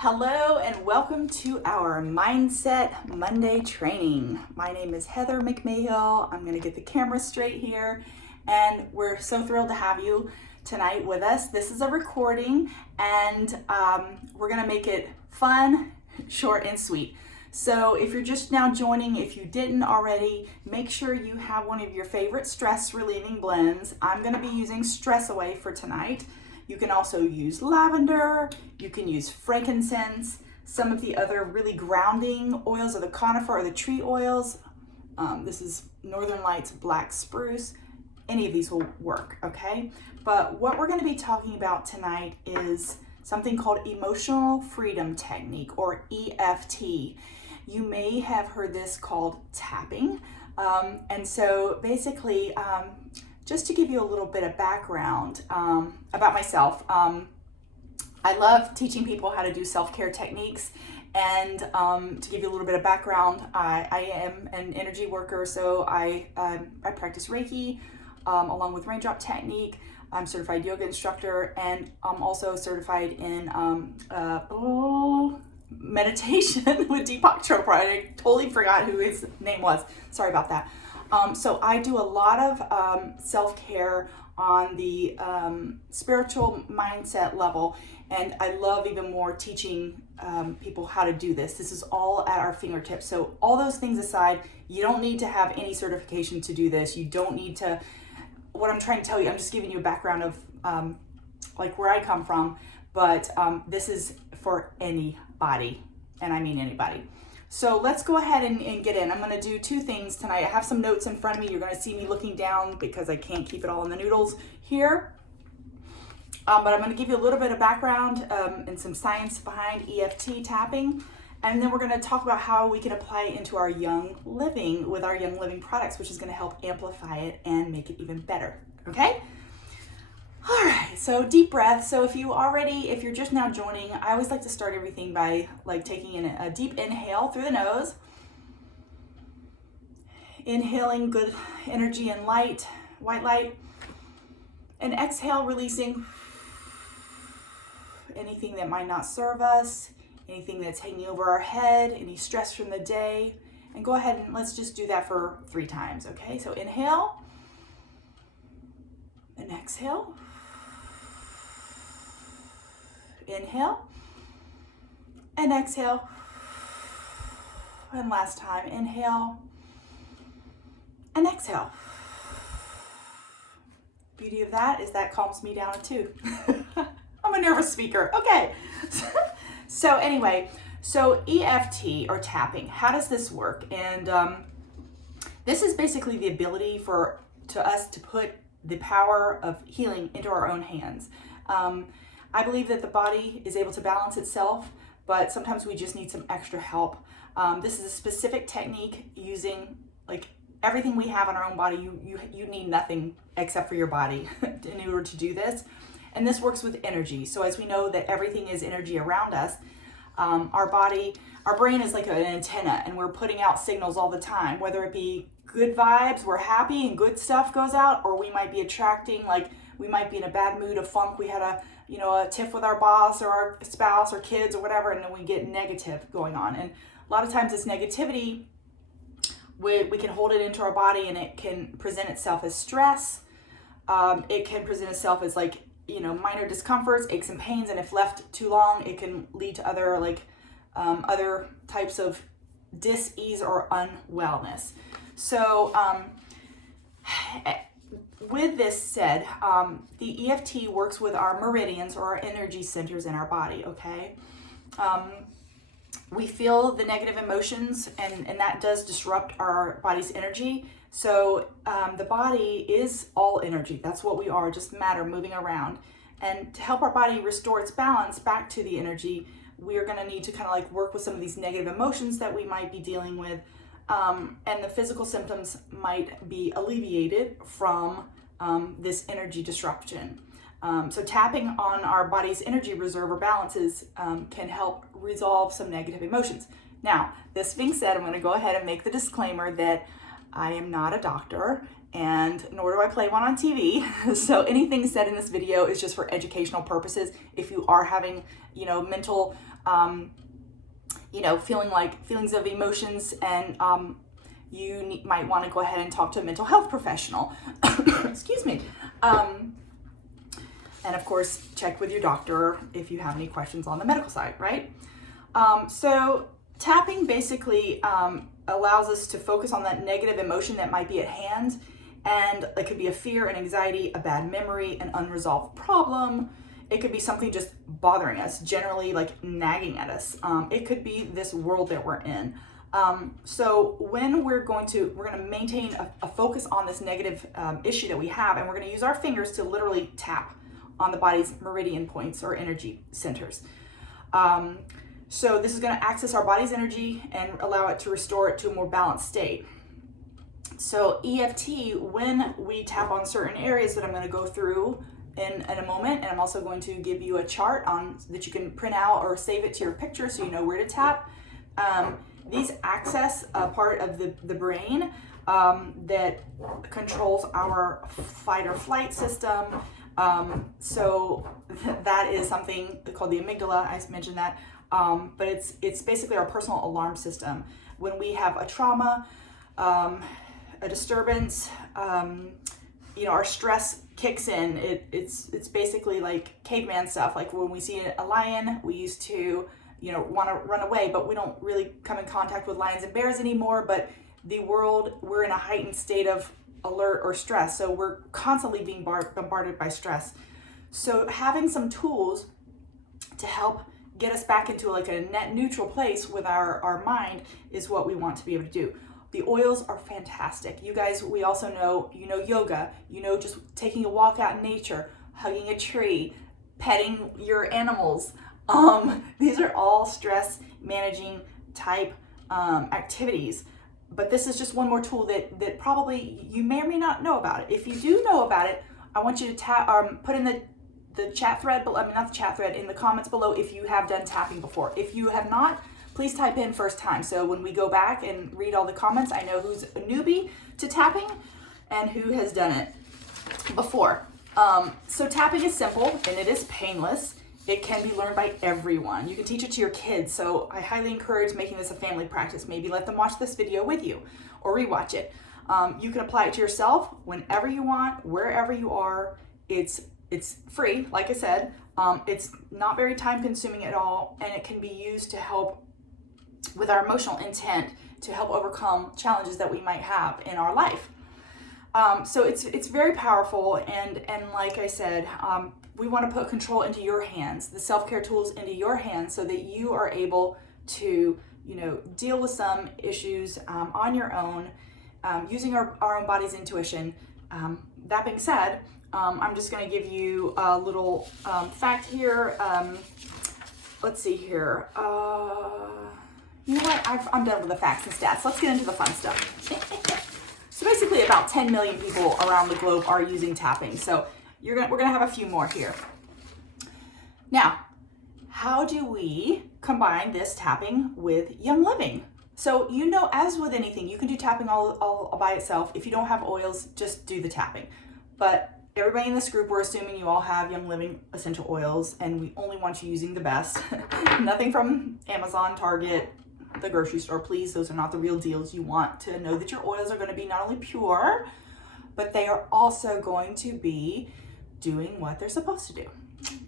Hello and welcome to our Mindset Monday training. My name is Heather McMahill. I'm going to get the camera straight here, and we're so thrilled to have you tonight with us. This is a recording, and we're going to make it fun, short, and sweet. So if you're just now joining, if you didn't already, make sure you have one of your favorite stress relieving blends. I'm going to be using Stress Away for tonight. You can also use lavender, you can use frankincense, some of the other really grounding oils of the conifer or the tree oils. This is Northern Lights Black Spruce. Any of these will work, okay? But what we're gonna be talking about tonight is something called Emotional Freedom Technique, or EFT. You may have heard this called tapping. And so basically, just to give you a little bit of background about myself, I love teaching people how to do self-care techniques. And to give you a little bit of background, I am an energy worker, so I practice Reiki along with raindrop technique. I'm a certified yoga instructor, and I'm also certified in meditation with Deepak Chopra. I totally forgot who his name was. Sorry about that. So I do a lot of self-care on the spiritual mindset level, and I love even more teaching people how to do this. This is all at our fingertips. So all those things aside, you don't need to have any certification to do this. You don't need to, what I'm trying to tell you, I'm just giving you a background of like where I come from, but this is for anybody, and I mean anybody. So let's go ahead and get in. I'm going to do two things tonight. I have some notes in front of me. You're going to see me looking down because I can't keep it all in the noodles here. But I'm going to give you a little bit of background and some science behind EFT tapping. And then we're going to talk about how we can apply it into our Young Living with our Young Living products, which is going to help amplify it and make it even better. Okay? All right, so deep breath. So if you're just now joining, I always like to start everything by like taking in a deep inhale through the nose, inhaling good energy and light, white light, and exhale, releasing anything that might not serve us, anything that's hanging over our head, any stress from the day, and go ahead and let's just do that for 3 times, okay? So inhale and exhale. Inhale and exhale, and last time, inhale and exhale. Beauty of that is that calms me down too. I'm a nervous speaker. Okay. So anyway, so EFT or tapping, how does this work? And this is basically the ability to us to put the power of healing into our own hands. I believe that the body is able to balance itself, but sometimes we just need some extra help. This is a specific technique using like everything we have in our own body. You need nothing except for your body in order to do this. And this works with energy. So as we know that everything is energy around us, our brain is like an antenna, and we're putting out signals all the time, whether it be good vibes, we're happy and good stuff goes out, or we might be attracting, like we might be in a bad mood, a funk, we had a tiff with our boss or our spouse or kids or whatever, and then we get negative going on. And a lot of times this negativity, we can hold it into our body, and it can present itself as stress. It can present itself as like, minor discomforts, aches and pains, and if left too long, it can lead to other other types of dis-ease or unwellness. So with this said, the EFT works with our meridians or our energy centers in our body, okay? We feel the negative emotions, and that does disrupt our body's energy. So the body is all energy. That's what we are, just matter moving around. And to help our body restore its balance back to the energy, we are going to need to kind of like work with some of these negative emotions that we might be dealing with. And the physical symptoms might be alleviated from this energy disruption. So tapping on our body's energy reserve or balances can help resolve some negative emotions. Now, this being said, I'm going to go ahead and make the disclaimer that I am not a doctor, and nor do I play one on TV. So anything said in this video is just for educational purposes. If you are having, mental, feelings of emotions, and you might want to go ahead and talk to a mental health professional. Excuse me. And of course, check with your doctor if you have any questions on the medical side, right? So tapping basically allows us to focus on that negative emotion that might be at hand. And it could be a fear, an anxiety, a bad memory, an unresolved problem. It could be something just bothering us, generally like nagging at us. It could be this world that we're in. So when we're going to maintain a focus on this negative issue that we have, and we're going to use our fingers to literally tap on the body's meridian points or energy centers. So this is going to access our body's energy and allow it to restore it to a more balanced state. So EFT, when we tap on certain areas that I'm going to go through in a moment, and I'm also going to give you a chart that you can print out or save it to your picture so you know where to tap. These access a part of the brain that controls our fight or flight system. So that is something called the amygdala. I mentioned that, but it's basically our personal alarm system. When we have a trauma, a disturbance, our stress kicks in. It's basically like caveman stuff. Like when we see a lion, we used to want to run away, but we don't really come in contact with lions and bears anymore. But we're in a heightened state of alert or stress, so we're constantly being bombarded by stress. So having some tools to help get us back into like a net neutral place with our mind is what we want to be able to do. The oils are fantastic. You guys, we also know, yoga, just taking a walk out in nature, hugging a tree, petting your animals. These are all stress managing type activities. But this is just one more tool that probably you may or may not know about it. If you do know about it, I want you to put in the chat thread, not the chat thread, in the comments below if you have done tapping before. If you have not, please type in first time. So when we go back and read all the comments, I know who's a newbie to tapping and who has done it before. So tapping is simple and it is painless. It can be learned by everyone. You can teach it to your kids. So I highly encourage making this a family practice. Maybe let them watch this video with you or rewatch it. You can apply it to yourself whenever you want, wherever you are. It's free, like I said. It's not very time consuming at all, and it can be used to help with our emotional intent to help overcome challenges that we might have in our life. So it's very powerful, and like I said, we want to put control into your hands, the self-care tools into your hands, so that you are able to, deal with some issues on your own, using our own body's intuition. That being said, I'm just going to give you a little fact here. Let's see here. You know what? I'm done with the facts and stats. Let's get into the fun stuff. So basically, about 10 million people around the globe are using tapping. So we're gonna have a few more here. Now, how do we combine this tapping with Young Living? So as with anything, you can do tapping all by itself. If you don't have oils, just do the tapping. But everybody in this group, we're assuming you all have Young Living essential oils, and we only want you using the best. Nothing from Amazon, Target, the grocery store, please. Those are not the real deals. You want to know that your oils are going to be not only pure, but they are also going to be doing what they're supposed to do.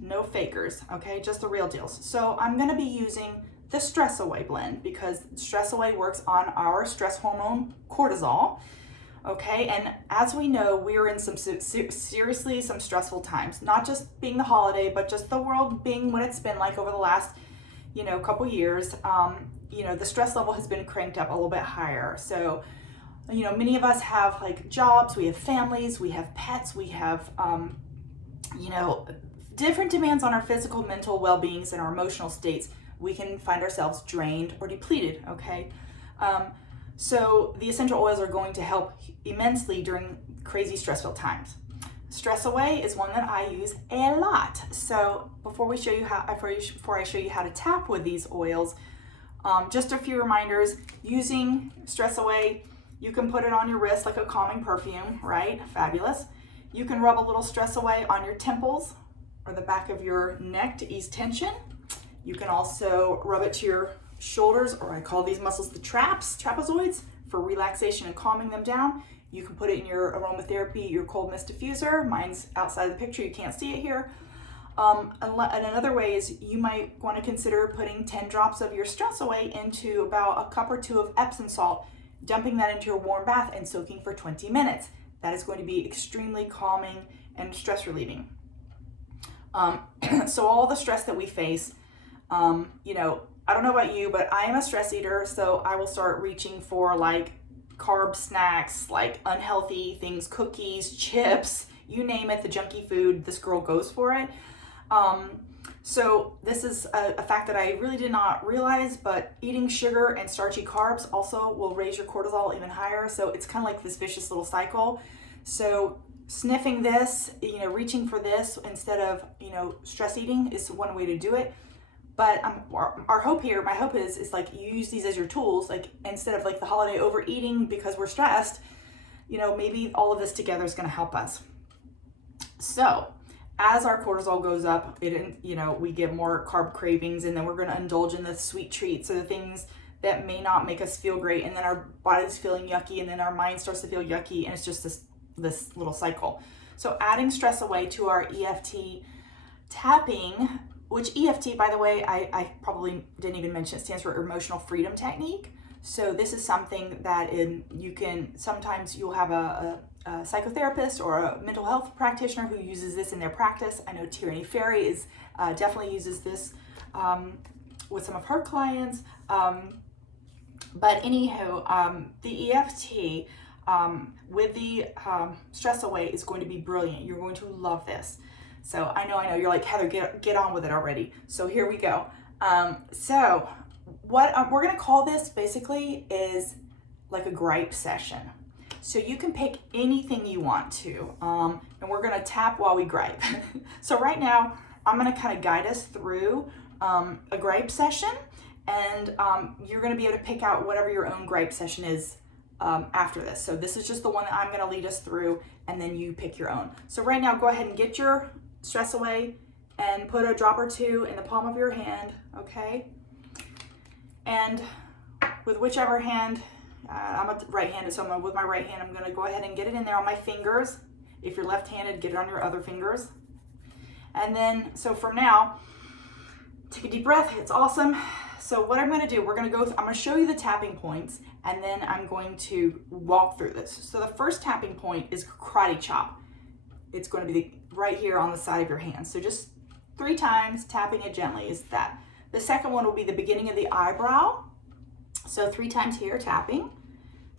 No fakers, okay? Just the real deals. So I'm going to be using the Stress Away blend because Stress Away works on our stress hormone cortisol, okay? And as we know, we're in some seriously some stressful times, not just being the holiday, but just the world being what it's been like over the last, couple years. The stress level has been cranked up a little bit higher. So, many of us have like jobs, we have families, we have pets, we have, different demands on our physical, mental well-beings and our emotional states. We can find ourselves drained or depleted, okay? So the essential oils are going to help immensely during crazy stressful times. Stress Away is one that I use a lot. So before I show you how to tap with these oils, just a few reminders. Using Stress Away, You can put it on your wrist like a calming perfume, right? Fabulous. You can rub a little stress away on your temples or the back of your neck to ease tension. You can also rub it to your shoulders, or I call these muscles the trapezoids, for relaxation and calming them down. You can put it in your aromatherapy, your cold mist diffuser. Mine's outside the picture, you can't see it here. And another way is you might want to consider putting 10 drops of your stress away into about a cup or two of Epsom salt, dumping that into your warm bath and soaking for 20 minutes. That is going to be extremely calming and stress relieving. So all the stress that we face, you know, I don't know about you, but I am a stress eater, so I will start reaching for like carb snacks, like unhealthy things, cookies, chips, you name it, the junky food, this girl goes for it. So this is a fact that I really did not realize, but eating sugar and starchy carbs also will raise your cortisol even higher. So it's kind of like this vicious little cycle. So sniffing this, you know, reaching for this instead of, you know, stress eating is one way to do it. But our hope here, my hope is like you use these as your tools, like instead of like the holiday overeating because we're stressed, you know, maybe all of this together is going to help us. So as our cortisol goes up, you know, we get more carb cravings, and then we're going to indulge in the sweet treats or the things that may not make us feel great, and then our body's feeling yucky, and then our mind starts to feel yucky, and it's just this little cycle. So adding stress away to our EFT tapping, which EFT, by the way, I probably didn't even mention, it stands for Emotional Freedom Technique. So this is something that you can, sometimes you'll have a psychotherapist or a mental health practitioner who uses this in their practice. I know Tierney Ferry definitely uses this with some of her clients. But anywho, the EFT with the stress away is going to be brilliant. You're going to love this. So I know, you're like, Heather, get on with it already. So here we go. So what we're going to call this basically is like a gripe session. So you can pick anything you want to, and we're going to tap while we gripe. So right now, I'm going to kind of guide us through a gripe session, and you're going to be able to pick out whatever your own gripe session is after this. So this is just the one that I'm going to lead us through, and then you pick your own. So right now, go ahead and get your stress away and put a drop or two in the palm of your hand, okay? And with whichever hand, I'm a right-handed, so with my right hand, I'm gonna go ahead and get it in there on my fingers. If you're left-handed, get it on your other fingers. And then, so from now, take a deep breath, it's awesome. So what I'm gonna do, I'm gonna show you the tapping points, and then I'm going to walk through this. So the first tapping point is karate chop. It's going to be right here on the side of your hand. So just 3 times, tapping it gently is that. The second one will be the beginning of the eyebrow. So 3 times here, tapping.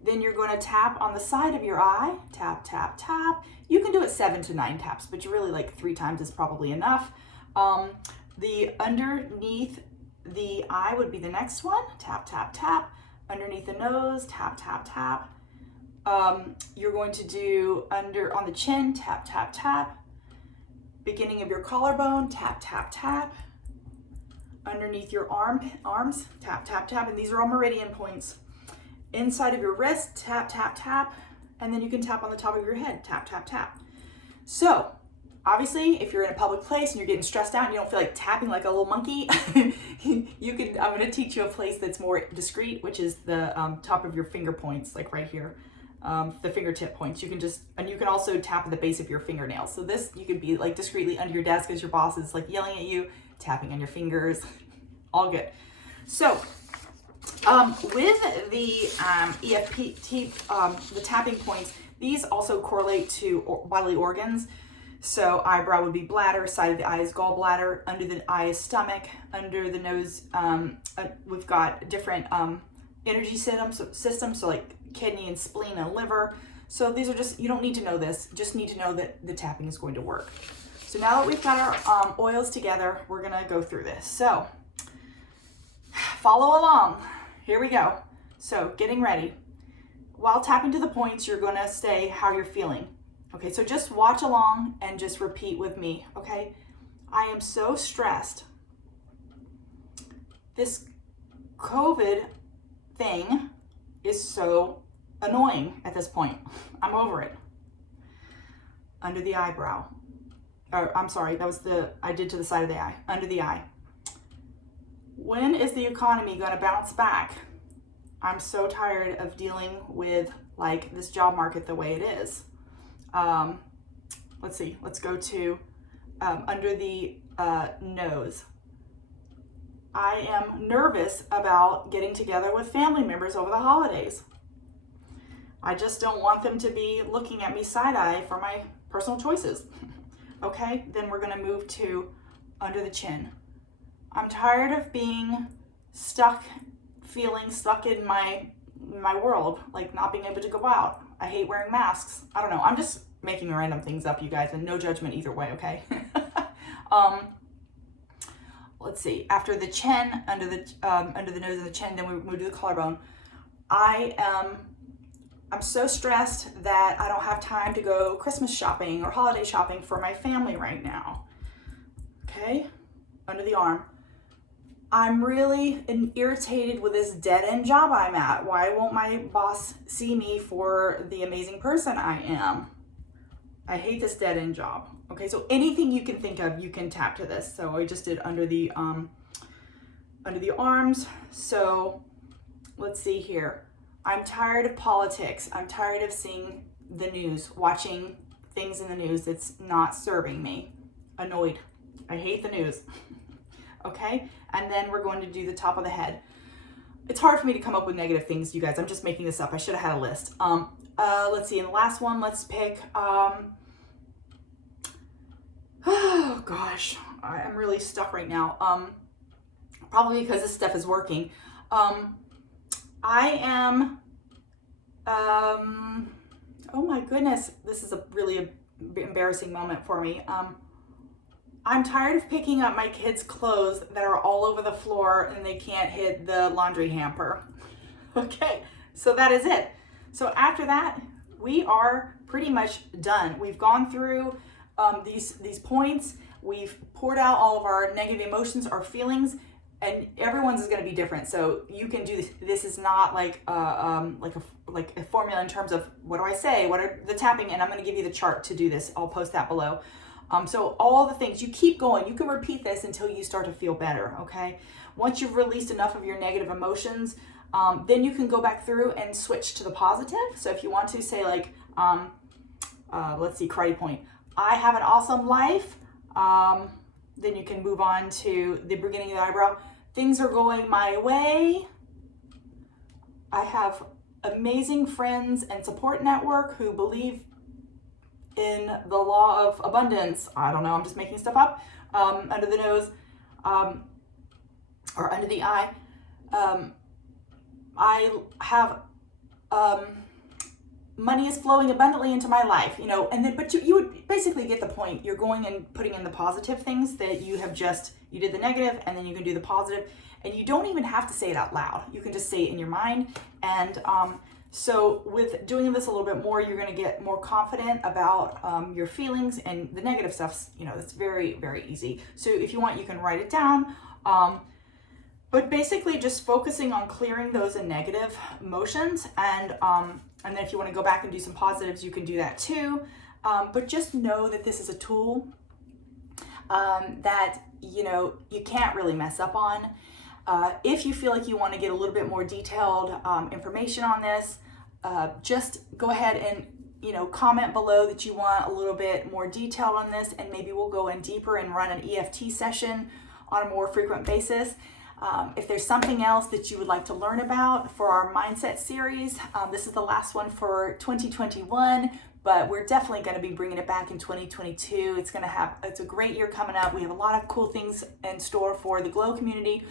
Then you're going to tap on the side of your eye, tap, tap, tap. You can do it 7 to 9 taps, but you really like 3 times is probably enough. The underneath the eye would be the next one, tap, tap, tap. Underneath the nose, tap, tap, tap. You're going to do on the chin, tap, tap, tap. Beginning of your collarbone, tap, tap, tap. Underneath your arms, tap, tap, tap. And these are all meridian points. Inside of your wrist, tap, tap, tap. And then you can tap on the top of your head, tap, tap, tap. So obviously, if you're in a public place and you're getting stressed out and you don't feel like tapping like a little monkey, I'm going to teach you a place that's more discreet, which is the top of your finger points, like right here. The fingertip points. You can also tap at the base of your fingernails. So this, you could be like discreetly under your desk as your boss is like yelling at you, tapping on your fingers, all good. So with the EFT, the tapping points, these also correlate to bodily organs. So eyebrow would be bladder, side of the eye is gallbladder, under the eye is stomach, under the nose, we've got different energy systems, so like kidney and spleen and liver. So these are just, you don't need to know this, just need to know that the tapping is going to work. So now that we've got our oils together, we're gonna go through this. So follow along, here we go. So getting ready. While tapping to the points, you're gonna say how you're feeling. Okay, so just watch along and just repeat with me, okay? I am so stressed. This COVID thing is so annoying at this point. I'm over it. Under the eyebrow. Or, I'm sorry, that was I did to the side of the eye. Under the eye. When is the economy going to bounce back? I'm so tired of dealing with like this job market the way it is. Let's see. Let's go to under the nose. I am nervous about getting together with family members over the holidays. I just don't want them to be looking at me side-eye for my personal choices. Okay, then we're going to move to under the chin. I'm tired of being stuck, feeling stuck in my world, like not being able to go out. I hate wearing masks. I don't know. I'm just making random things up, you guys, and no judgment either way, okay? Let's see. After the chin, under the nose and the chin, then we move to the collarbone. I'm so stressed that I don't have time to go Christmas shopping or holiday shopping for my family right now. Okay, under the arm. I'm really irritated with this dead-end job I'm at. Why won't my boss see me for the amazing person I am? I hate this dead-end job. Okay, so anything you can think of, you can tap to this. So I just did under the arms. So let's see here. I'm tired of politics. I'm tired of seeing the news, watching things in the news that's not serving me. Annoyed. I hate the news. Okay? And then we're going to do the top of the head. It's hard for me to come up with negative things, you guys. I'm just making this up. I should have had a list. Let's see. In the last one, let's pick... oh, gosh. I'm really stuck right now. Probably because this stuff is working. I am, oh my goodness, this is a really embarrassing moment for me. I'm tired of picking up my kids' clothes that are all over the floor and they can't hit the laundry hamper. Okay, so that is it. So after that, we are pretty much done. We've gone through these points. We've poured out all of our negative emotions, our feelings, and everyone's is going to be different. So you can do this. This is not like a formula in terms of what do I say, what are the tapping, and I'm going to give you the chart to do this. I'll post that below. So all the things, you keep going. You can repeat this until you start to feel better, okay? Once you've released enough of your negative emotions, then you can go back through and switch to the positive. So if you want to say like, let's see, karate point. I have an awesome life. Then you can move on to the beginning of the eyebrow. Things are going my way. I have amazing friends and support network who believe in the law of abundance. I don't know, I'm just making stuff up. Under the nose, or under the eye. I have, money is flowing abundantly into my life, you know, and then, but you would basically get the point. You're going and putting in the positive things that you have just, you did the negative and then you can do the positive, and you don't even have to say it out loud. You can just say it in your mind. And so with doing this a little bit more, you're going to get more confident about your feelings, and the negative stuff's, you know, it's very, very easy. So if you want, you can write it down. But basically just focusing on clearing those negative emotions, and then if you want to go back and do some positives, you can do that too. But just know that this is a tool that, you know, you can't really mess up on. If you feel like you want to get a little bit more detailed information on this, just go ahead and, you know, comment below that you want a little bit more detail on this, and maybe we'll go in deeper and run an EFT session on a more frequent basis. If there's something else that you would like to learn about for our mindset series, this is the last one for 2021, but we're definitely going to be bringing it back in 2022. It's a great year coming up. We have a lot of cool things in store for the Glow community.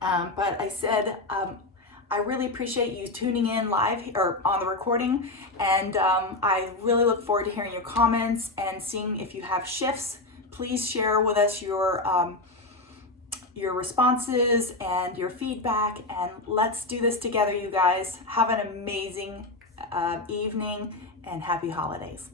But I said, I really appreciate you tuning in live or on the recording, and I really look forward to hearing your comments and seeing if you have shifts. Please share with us your responses and your feedback, and let's do this together, you guys. Have an amazing evening and happy holidays.